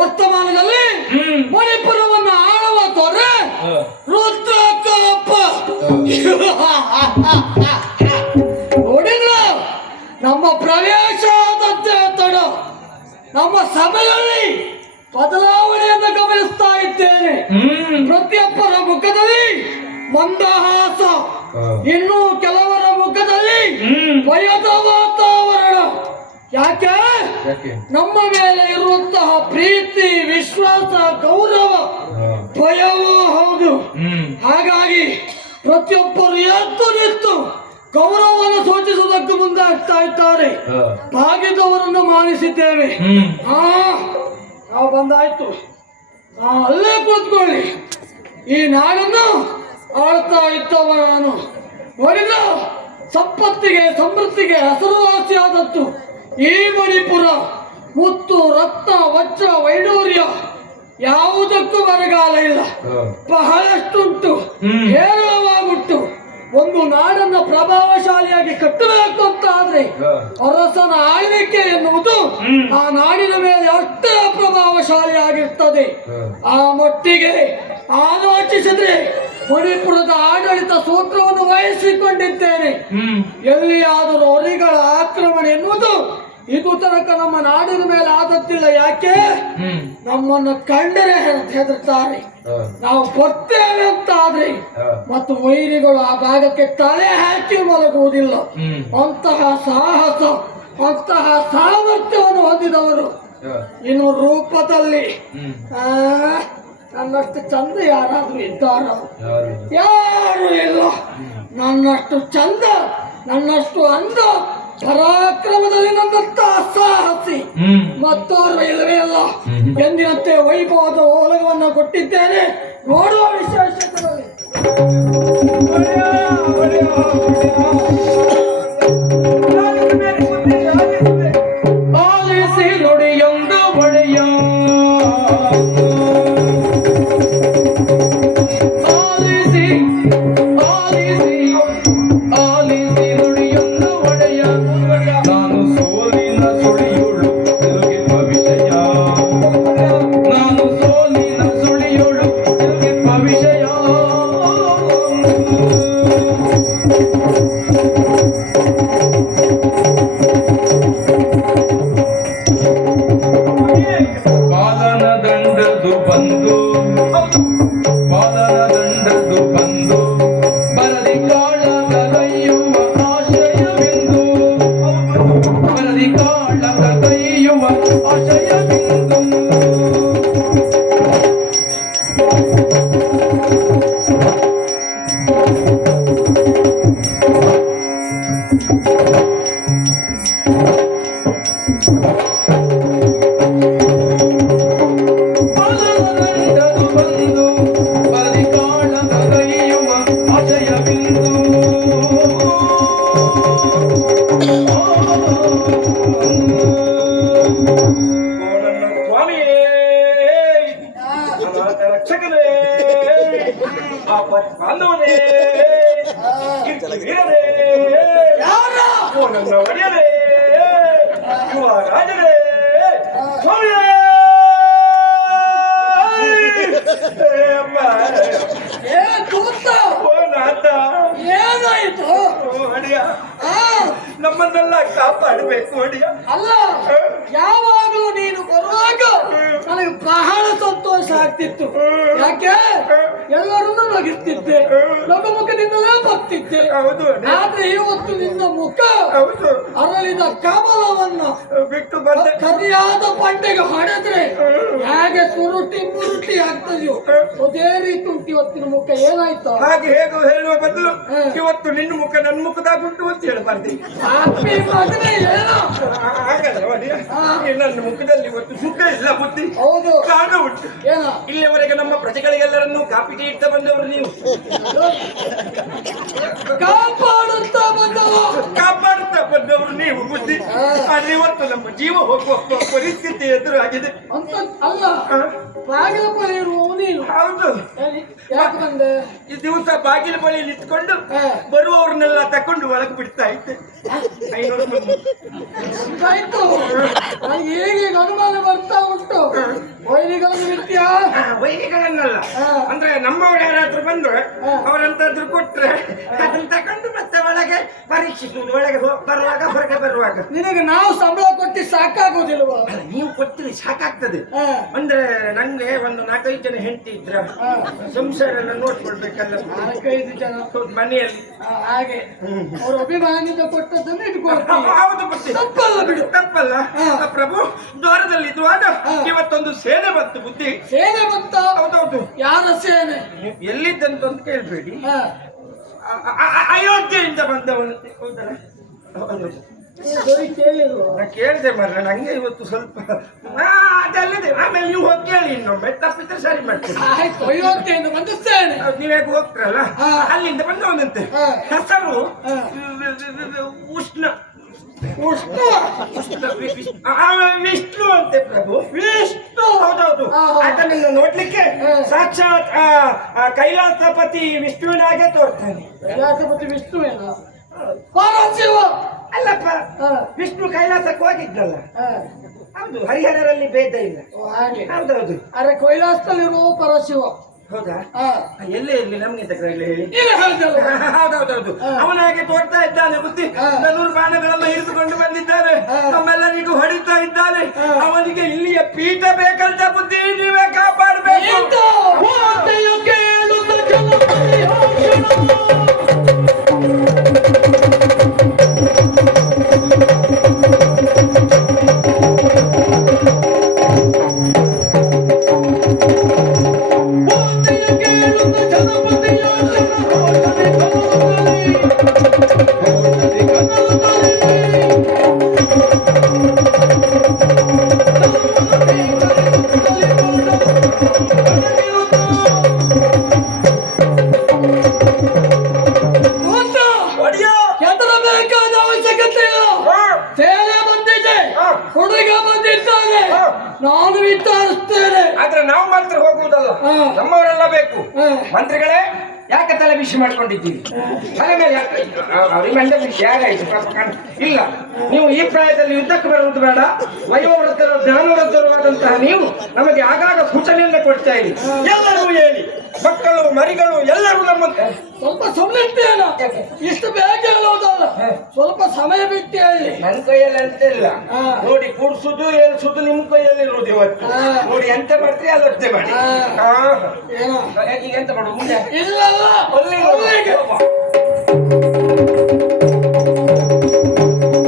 ವರ್ತಮಾನದಲ್ಲಿ ಮಣಿಪುರವನ್ನು ಆಳುವ ದೊರೆ ರುದ್ರಕಪ್ಪ. ನೋಡಿದ್ರ ನಮ್ಮ ಪ್ರವೇಶದಂತೆ ತಡ ನಮ್ಮ ಸಭೆಯಲ್ಲಿ ಬದಲಾವಣೆಯನ್ನು ಗಮನಿಸ್ತಾ ಇದ್ದೇನೆ. ಪ್ರತಿಯೊಬ್ಬರ ಮುಖದಲ್ಲಿ ಮಂದಹಾಸ, ಇನ್ನು ಕೆಲವರ ಮುಖದಲ್ಲಿ ಭಯದ ವಾತಾವರಣ. ಯಾಕೆ? ನಮ್ಮ ಮೇಲೆ ಇರುವಂತಹ ಪ್ರೀತಿ, ವಿಶ್ವಾಸ, ಗೌರವ, ಭಯವೂ ಹೌದು. ಹಾಗಾಗಿ ಪ್ರತಿಯೊಬ್ಬರು ಎದ್ದು ನಿಂತು ಗೌರವವನ್ನು ಸೂಚಿಸುವುದಕ್ಕೆ ಮುಂದಾಗ್ತಾ ಇದ್ದಾರೆ. ಭಾಗಿದವರನ್ನು ಮಾನಿಸಿದ್ದೇವೆ. ನಾವು ಬಂದಾಯ್ತು, ಅಲ್ಲೇ ಕೂತ್ಕೊಳ್ಳಿ. ಈ ನಾಡನ್ನು ಆಳ್ತಾ ಇದ್ದವ ನಾನು. ನೋಡಿದ ಸಂಪತ್ತಿಗೆ, ಸಮೃದ್ಧಿಗೆ ಹೆಸರುವಾಸಿಯಾದದ್ದು ಈ ಮಣಿಪುರ. ಮುತ್ತು, ರತ್ನ, ವಜ್ರ, ವೈಡೂರ್ಯ ಯಾವುದಕ್ಕೂ ಬರಗಾಲ ಇಲ್ಲ. ಬಹಳಷ್ಟುಂಟು, ಹೇರಳವಾಗುಂಟು. ಒಂದು ನಾಡನ್ನು ಪ್ರಭಾವಶಾಲಿಯಾಗಿ ಕಟ್ಟಬೇಕು ಅಂತ ಆದ್ರೆ ಅರಸನ ಆಳ್ವಿಕೆ ಎನ್ನುವುದು ಆ ನಾಡಿನ ಮೇಲೆ ಅಷ್ಟೇ ಪ್ರಭಾವಶಾಲಿಯಾಗಿರ್ತದೆ. ಆ ಮಟ್ಟಿಗೆ ಆಲೋಚಿಸಿದ್ರೆ ಮಣಿಪುರದ ಆಡಳಿತ ಸೂತ್ರವನ್ನು ವಹಿಸಿಕೊಂಡಿದ್ದೇನೆ. ಎಲ್ಲಿಯಾದರೂ ಹೊರಿಗಳ ಆಕ್ರಮಣ ಎನ್ನುವುದು ಇದು ತನಕ ನಮ್ಮ ನಾಡಿನ ಮೇಲೆ ಆದದ್ದಿಲ್ಲ. ಯಾಕೆ? ನಮ್ಮನ್ನು ಕಂಡರೆ ಹೆದರ್ತಾರೆ. ನಾವು ಬರ್ತೇವೆ ಅಂತ ಆದ್ರೆ ಮತ್ತು ವೈರಿಗಳು ಆ ಭಾಗಕ್ಕೆ ತಲೆ ಹಾಕಿ ಮಲಗುವುದಿಲ್ಲ. ಅಂತಹ ಸಾಹಸ, ಅಂತಹ ಸಾಮರ್ಥ್ಯವನ್ನು ಹೊಂದಿದವರು ಇನ್ನು ರೂಪದಲ್ಲಿ ನನ್ನಷ್ಟು ಚಂದ ಯಾರಾದ್ರೂ ಇದ್ದಾರ? ಯಾರು ಇಲ್ಲ. ನನ್ನಷ್ಟು ಚಂದ, ನನ್ನಷ್ಟು ಅಂದ, ಪರಾಕ್ರಮದಲ್ಲಿ ನನ್ನಂತ ಸಾಹಸಿ ಮತ್ತೋರ್ವ ಇಲ್ಲವೇ ಇಲ್ಲ. ಎಂದಿನಂತೆ ವೈಭವದ ಓಲಗವನ್ನು ಕೊಟ್ಟಿದ್ದೇನೆ. ನೋಡುವ ವಿಶೇಷತೆಗಳಲ್ಲಿ ಆಲಿಸಿ ನುಡಿಯೊಂದು ಒಡೆಯ, ನಮ್ಮನ್ನೆಲ್ಲ ಕಾಪಾಡಬೇಕು ಒಡಿಯ. ಅಲ್ಲ, ಯಾವಾಗಲೂ ನೀನು ಬರುವಾಗ ನನಗೆ ಬಹಳ ಸಂತೋಷ ಆಗ್ತಿತ್ತು. ಯಾಕೆ? ಎಲ್ಲರನ್ನೂ ನಗಿಸ್ತಿದ್ದೆ, ಲಘುಮುಖದಿಂದಲೇ ಬರ್ತಿದ್ದೆ. ಆದ್ರೆ ಇವತ್ತು ನಿನ್ನ ಮುಖ ಅರಳಿದ ಕಮಲವನ್ನ ಬಿಟ್ಟು ಬಂದ ಕರಿಯಾದ ಬಂಡೆಗೆ ಹೊಡೆದ್ರೆ ಹೇಗೆ ಸುರುಟಿ ಮುರುಟಿ ಆಗ್ತದೆಯೋ ಅದೇ ರೀತಿ ಉಂಟು ಇವತ್ತಿನ ಮುಖ ಏನಾಯ್ತು? ಹಾಗೆ ಹೇಗೂ ಹೇಳುವ ಬದಲು ಇವತ್ತು ನಿನ್ನ ಮುಖ ನನ್ನ ಮುಖದಾಗ ಉಂಟು ಅಂತ ಹೇಳಬಾರ್ದು. ಅಪ್ಪಿ ಮಗನೇ ಏನೋ ಹಾಗಲ್ಲ ಮರಿಯ, ನನ್ನ ಮುಖದಲ್ಲಿ ಇವತ್ತು ಸುಖ ಇಲ್ಲ ಬುದ್ಧಿ. ಹೌದು. ಕಾರಣ ಉಂಟು. ಏನೋ ಇಲ್ಲಿಯವರೆಗೆ ನಮ್ಮ ಪ್ರಜೆಗಳಿಗೆಲ್ಲರನ್ನು ಕಾಪಿಗೆ ಇಟ್ಟ ಬಂದವರು ನೀವು, ಕಾಪಾಡುತ್ತಾ ಬಂದವ, ಕಾಪಾಡುತ್ತಾ ಬಂದವರು ನೀವು ಬುದ್ಧಿ. ಆದ್ರೆ ಇವತ್ತು ನಮ್ಮ ಜೀವ ಹೋಗುವ ಪರಿಸ್ಥಿತಿ ಎದುರಾಗಿದೆ ಅಂತ ಅಲ್ಲ. ಬಾಗಿಲ ಬಳಿ ಇರುವ ನೀನು ಹೌದು. ಯಾಕೆ ಬಂದೆ? ಈ ದಿವಸ ಬಾಗಿಲ ಬಳಿ ನಿಂತ್ಕೊಂಡು ಬರುವವ್ರನ್ನೆಲ್ಲ ತಕೊಂಡು ಒಳಗೆ ಬಿಡ್ತಾ ಇದ್ದೆ. 500 ಮಂದಿ. ಆಯ್ತು, ಈಗ ಅನುಮಾನ ಬರ್ತಾ ಉಂಟು. ವೈರಿಗಳನ್ನು ಬಿಡ್ತೀಯಾ? ವೈರಿಗಳನ್ನಲ್ಲ, ಅಂದ್ರೆ ನಮ್ಮವ್ರು ಯಾರಾದ್ರೂ ಬಂದ್ರೆ ಅವರಂತಾದ್ರೂ ಕೊಟ್ರೆ ಅದನ್ನ ತಕೊಂಡು ಮತ್ತೆ ಒಳಗೆ ಪರೀಕ್ಷಿಸುವುದು. ಒಳಗೆ ಬರುವಾಗ ಹೊರಗೆ ಬರುವಾಗ ನಿನಗೆ ನಾವು ಸಂಬಳ ಕೊಟ್ಟು ಸಾಕಾಗೋದಿಲ್ವಾ? ನೀವು ಕೊಟ್ಟಿರಿ ಸಾಕಾಗ್ತದೆ. ಅಂದ್ರೆ ನಂಗೆ ಒಂದು 4-5 ಜನ ಹೆಂಡತಿ ಇದ್ರ ಸಂಸಾರ ಎಲ್ಲ ನೋಡ್ಕೊಳ್ಬೇಕಲ್ಲ. 4-5 ಜನ ಮನೆಯಲ್ಲಿ ಹಾಗೆ ಅವ್ರ ಅಭಿಮಾನದಿಂದ ಕೊಟ್ಟದ್ದನ್ನು ಇಟ್ಕೊಳ್ತೀವಿ. ಹೌದು ಬುದ್ಧಿ, ತಪ್ಪಲ್ಲ ಬಿಡು. ತಪ್ಪಲ್ಲ. ಪ್ರಭು ದ್ವಾರದಲ್ಲಿ ಇರುವಾಗ ಇವತ್ತೊಂದು ಸೇನೆ ಬಂತು ಬುದ್ಧಿ. ಸೇನೆ ಬಂತ? ಹೌದೌದು. ಯಾರ ಸೇನೆ? ಎಲ್ಲಿದ್ದಂತ ಅಂತ ಕೇಳ್ಬೇಡಿ, ಅಯೋಧ್ಯೆಯಿಂದ ಬಂದವನಂತೆ. ಹೌದಲ್ಲ? ಕೇಳಿಲ್ವಾ? ನಾ ಕೇಳಿದೆ ಮರ, ನಂಗೆ ಇವತ್ತು ಸ್ವಲ್ಪ ಅದಲ್ಲದೆ ಆಮೇಲೆ ನೀವು ಹೋಗಿ ಕೇಳಿ, ಇನ್ನೊಮ್ಮೆ ತಪ್ಪಿದ್ರೆ ಸರಿ ಮಾಡ್ತೀನಿ. ಆಯ್ತು, ಅಯೋಧ್ಯೆಯಿಂದ ಬಂದ ಸೇನೆ. ನೀವ್ಯಾಗ ಹೋಗ್ತಾರಲ್ಲ ಅಲ್ಲಿಂದ ಬಂದವನಂತೆ. ಹೆಸರು ಉಷ್ಣ ವಿಷ್ಣು ಅಂತೆ ಪ್ರಭು. ವಿಷ್ಣು? ಹೌದೌದು. ಅದನ್ನ ನೋಡ್ಲಿಕ್ಕೆ ಸಾಕ್ಷಾತ್ ಕೈಲಾಸಪತಿ ವಿಷ್ಣುವಿನಾಗೆ ತೋರ್ತಾನೆ. ಕೈಲಾಸಪತಿ ವಿಷ್ಣುವೇನ? ಪರಶಿವ ಅಲ್ಲಪ್ಪ, ವಿಷ್ಣು ಕೈಲಾಸಕ್ಕೆ ಹೋಗಿದ್ದಲ್ಲ. ಹೌದು, ಹರಿಹರರಲ್ಲಿ ಭೇದ ಇಲ್ಲ. ಹಾಗೆ. ಹೌದೌದು. ಅರೆ ಕೈಲಾಸದಲ್ಲಿರುವ ಪರಶಿವ. ಹೌದಾ? ಎಲ್ಲೇ ಇರ್ಲಿ ನಮ್ಗೆ ತಕ್ರಾಗ್ಲಿ ಹೇಳಿ. ಹೌದೌದೌದು. ಅವನಾಗೆ ತೋರ್ತಾ ಇದ್ದಾನೆ ಬುದ್ಧಿ. ನನ್ನೂರು ಬಾಣಗಳೆಲ್ಲ ಹಿಡಿದುಕೊಂಡು ಬಂದಿದ್ದಾನೆ, ನಮ್ಮೆಲ್ಲರಿಗೂ ಹೊಡಿತಾ ಇದ್ದಾನೆ. ಅವನಿಗೆ ಇಲ್ಲಿಯ ಪೀಠ ಬೇಕಂತ ಬುದ್ಧಿ, ನೀವೇ ಕಾಪಾಡಬೇಕು. ಹುಡುಗ ಬಂದಿದ್ದಾನೆ, ನಾನು ವಿಚಾರಿಸ್ತೇನೆ. ಆದ್ರೆ ನಾವು ಮಾತ್ರ ಹೋಗುವುದಲ್ಲ, ನಮ್ಮವರೆಲ್ಲ ಬೇಕು. ಮಂತ್ರಿಗಳೇ, ಯಾಕೆ ತಲೆ ಬಿಸಿ ಮಾಡ್ಕೊಂಡಿದ್ದೀವಿ? ತಲೆ ಮೇಲೆ ಅವ್ರಿಗೆ ಮಂಡ್ಯ ಬಿಸಿ ಯಾರಾಯ್ತು? ಇಲ್ಲ, ನೀವು ಈ ಪ್ರಾಯದಲ್ಲಿ ಯುದ್ಧಕ್ಕೆ ಬರುವುದು ಬೇಡ. ವಯೋವೃದ್ಧರು ಜ್ಞಾನವೃದ್ಧರುವಾದಂತಹ ನೀವು ನಮಗೆ ಆಗಾಗ ಸೂಚನೆಯನ್ನ ಕೊಡ್ತಾ ಇರಿ. ಎಲ್ಲರೂ ಹೇಳಿ, ಮಕ್ಕಳು ಮರಿಗಳು ಎಲ್ಲರೂ ನಮ್ಮಂತೆ. ಸ್ವಲ್ಪ ಸುಮ್ಮನಿರ್ತೇನ, ಇಷ್ಟು ಬೇಗ ಹೇಳೋದಲ್ಲ, ಸ್ವಲ್ಪ ಸಮಯ ಬಿಟ್ಟು ಹೇಳಿ. ನನ್ನ ಕೈಯಲ್ಲಿ ಅಂತ ಇಲ್ಲ ನೋಡಿ, ಕೂಡ್ಸುದು ಏಳ್ಸುದು ನಿಮ್ ಕೈಯಲ್ಲಿ ಇರುವುದು. ಇವತ್ತು ನೋಡಿ ಎಂತ ಮಾಡ್ತೀರಿ ಅಲ್ಲೊತ್ತೆ ಮಾಡಿ. ಈಗ ಎಂತ ಮಾಡುದು? ಇಲ್ಲ